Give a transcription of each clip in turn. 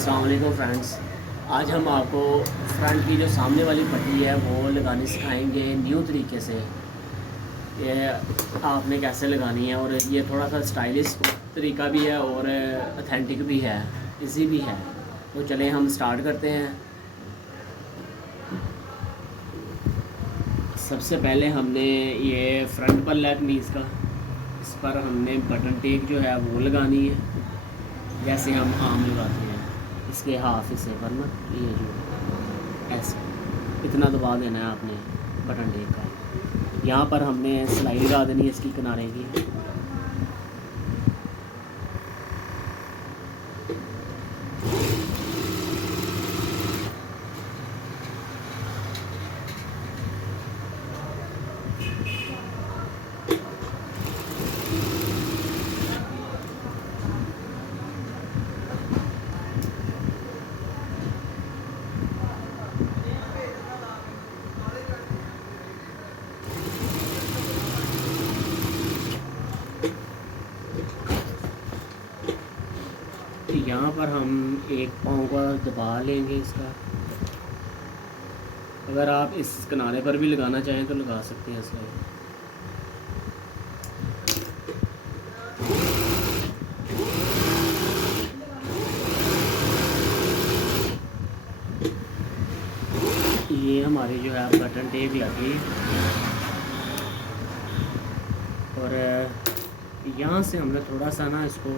अस्सलाम वालेकुम फ्रेंड्स। आज हम आपको फ्रंट की जो सामने वाली पट्टी है वो लगानी सिखाएंगे न्यू तरीके से। ये आपने कैसे लगानी है और ये थोड़ा सा स्टाइलिश तरीका भी है और ऑथेंटिक भी है, इजी भी है। तो चलें हम स्टार्ट करते हैं। सबसे पहले हमने ये फ्रंट पल्ला है कमीज़ का, इस पर हमने बटन टेप जो है वो लगानी है, जैसे हम आम लगाते हैं। इसके हाफ हिस्से पर ना ये जो ऐसे इतना दबा देना है आपने बटन टेप का। यहाँ पर हमने सिलाई लगा देनी है इसकी किनारे की। यहाँ पर हम एक पाँव का दबा लेंगे इसका। अगर आप इस किनारे पर भी लगाना चाहें तो लगा सकते हैं सिलाई। ये हमारी जो है बटन टेप लगी और यहाँ से हमने थोड़ा सा ना इसको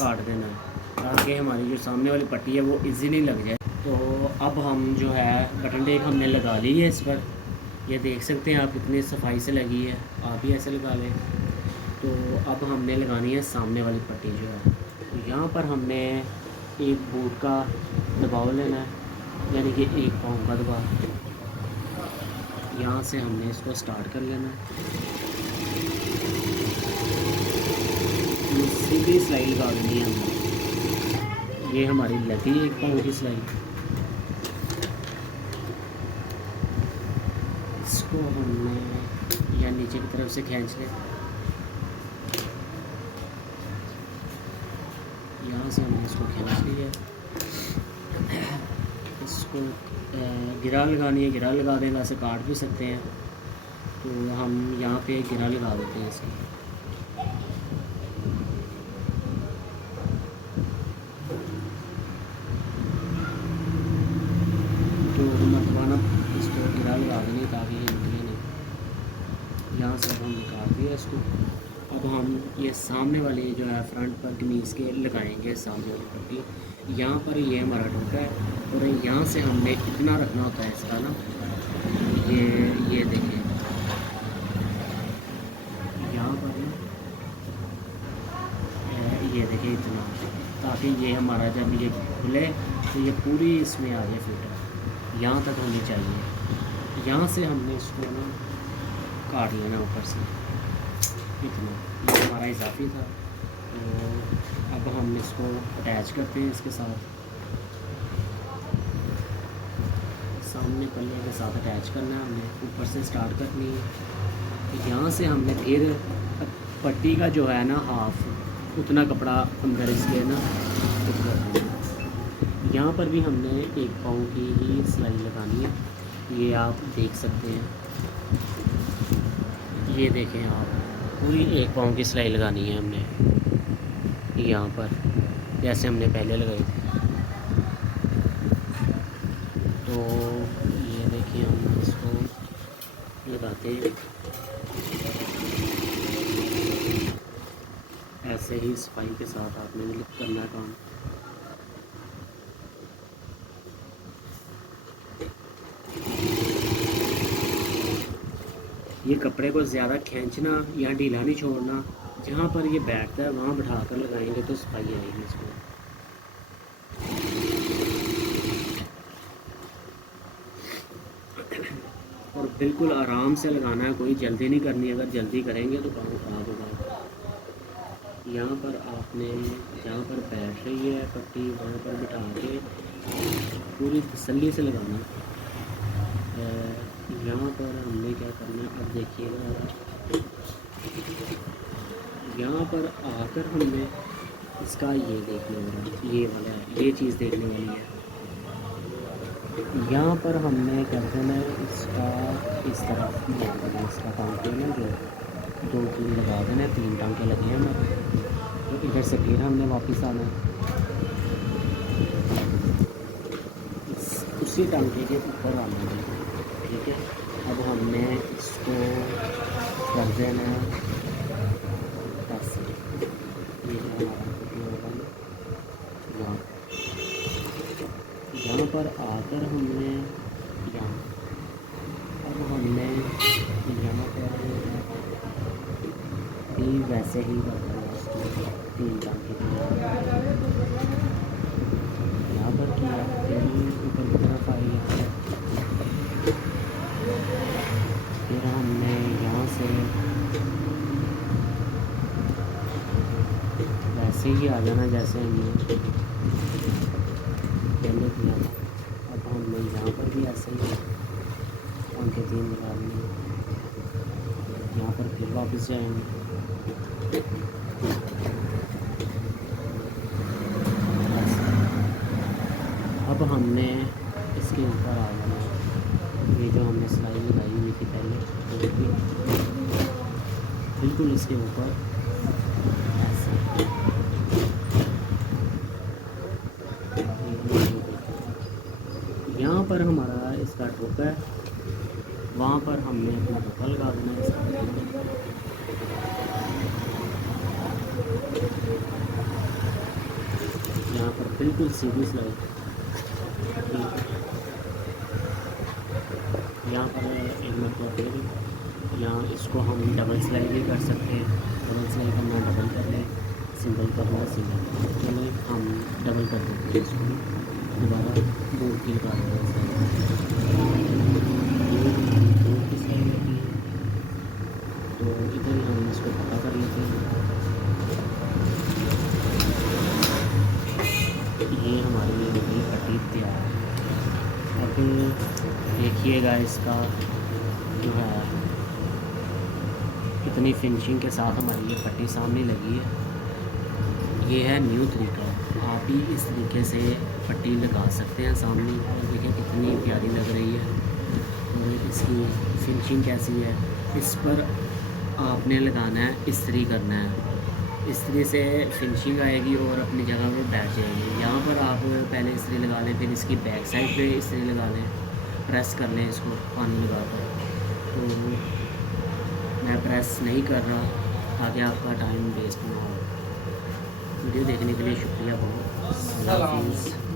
काट देना है ताकि हमारी जो सामने वाली पट्टी है वो इजीली लग जाए। तो अब हम जो है बटन टेप हमने लगा ली है इस पर। ये देख सकते हैं आप कितनी सफाई से लगी है, आप भी ऐसे लगा लें। तो अब हमने लगानी है सामने वाली पट्टी जो है। तो यहाँ पर हमने एक बूट का दबाव लेना है, यानी कि एक पाँव का दबाव। यहाँ से हमने इसको स्टार्ट कर लेना है। सीधी सिलाई लगा देनी है हमने। ये हमारी लगी एक पाँव की सिलाई। इसको हमने या नीचे की तरफ से खींच लें। यहाँ से हमने इसको खींच लिया। इसको गिरा लगानी है, गिरा लगा दें, वैसे काट भी सकते हैं। तो हम यहाँ पे गिरा लगा देते हैं इसकी। तो मतवाना इसको गिरा लगा देंगे ताकि ये निकले नहीं। यहाँ से हम निकाल दिया इसको। अब हम ये सामने वाली जो है फ्रंट पर कमीज़ के लगाएंगे सामने वाली पट्टी। यहाँ पर ये हमारा टोका है और यहाँ से हमने इतना रखना होता है इसका ना, ये देखें यहाँ पर ना, ये देखें इतना, ताकि ये हमारा जब ये खुले तो ये पूरी इसमें आ जाए फिट। यहाँ तक होनी चाहिए। यहाँ से हमने इसको ना काट लेना ऊपर से इतना। ये हमारा इजाफी था। तो अब हम इसको अटैच करते हैं इसके साथ, सामने पल्ले के साथ अटैच करना है हमने। ऊपर से स्टार्ट करनी है। यहाँ से हमने फिर पट्टी का जो है ना हाफ उतना कपड़ा अंदर इसके ना यहाँ पर भी हमने एक पाँव की ही सिलाई लगानी है। ये आप देख सकते हैं, ये देखें आप, पूरी एक पाँव की सिलाई लगानी है हमने यहाँ पर, जैसे हमने पहले लगाई थी। तो ये देखिए हम इसको लगाते हैं ऐसे ही सफाई के साथ आपने भी करना है काम। ये कपड़े को ज़्यादा खींचना या ढीला नहीं छोड़ना। जहाँ पर ये बैठता है वहाँ बिठा कर लगाएंगे तो सफाई आएगी इसमें। और बिल्कुल आराम से लगाना है, कोई जल्दी नहीं करनी। अगर जल्दी करेंगे तो काम खराब होगा। यहाँ पर आपने जहाँ पर बैठ रही है पट्टी वहाँ पर बिठा के पूरी तसल्ली से लगाना। यहाँ पर हमने क्या करना है, अब देखिएगा, यहाँ पर आकर हमने इसका ये देखना होगा, ये वाला है, ये चीज़ देखने वाली है। यहाँ पर हमने कर देना है इसका इस तरफ मोड़ देना, इसका टांके ना जो 2-3 लगा देना, 3 टांके लगे हैं हमारे। तो इधर से फिर हमने वापस आना है, उसी टांके के ऊपर आना है। ठीक है, अब हमने इसको कर देना है ऐसे। ये जो हमारा यहाँ यहाँ पर आकर हमने यहाँ अब हमने यहाँ पर भी वैसे ही कर देना इसको 3 टांके यहाँ पर किया, फिर ऊपर की तरफ आई, फिर हमने यहाँ से वैसे ही आ जाना जैसे हमने पहले किया था। अब हमने यहाँ पर भी ऐसे ही उनके 3 निकालने, यहाँ पर फिर वापस जाएंगे। अब हमने इसके ऊपर आ जाना, ये जो हमने सिलाई लगाई हुई थी पहले बिल्कुल इसके ऊपर ऐसे। यहाँ पर हमारा इसका ड्रुप है, वहाँ पर हमने अपना ड्रुपा लगा देना है इसका। यहाँ पर बिल्कुल सीधी सिलाई, यहाँ पर एक मतलब फिर यहाँ इसको हम डबल सिलाई भी कर सकते हैं। डबल सिलाई करना डबल कर लें, सिंगल करना सिंगल। चलिए हम डबल कर देते हैं इसको, दोबारा बोर्ड की लगा देते बोर्ड की सिलाई लगी है, तो इधर ही हम इसको पता कर लेते हैं। ये हमारी ये पट्टी तैयार है। अब देखिएगा इसका जो है कितनी फिनिशिंग के साथ हमारी ये पट्टी सामने लगी है। ये है न्यू तरीका, आप भी इस तरीके से पट्टी लगा सकते हैं सामने। और देखिए कितनी प्यारी लग रही है, और इसकी फिनिशिंग कैसी है। इस पर आपने लगाना है, इस्त्री करना है, इस्त्री से फिनिशिंग आएगी और अपनी जगह पे बैठ जाएगी। यहाँ पर आप पहले इस्त्री लगा लें, फिर इसकी बैक साइड पे इस्त्री लगा लें, प्रेस कर लें इसको पानी लगा कर। तो मैं प्रेस नहीं कर रहा ताकि आपका टाइम वेस्ट ना हो। वीडियो देखने के लिए शुक्रिया बहुत। अल्लाह हाफ़िज़।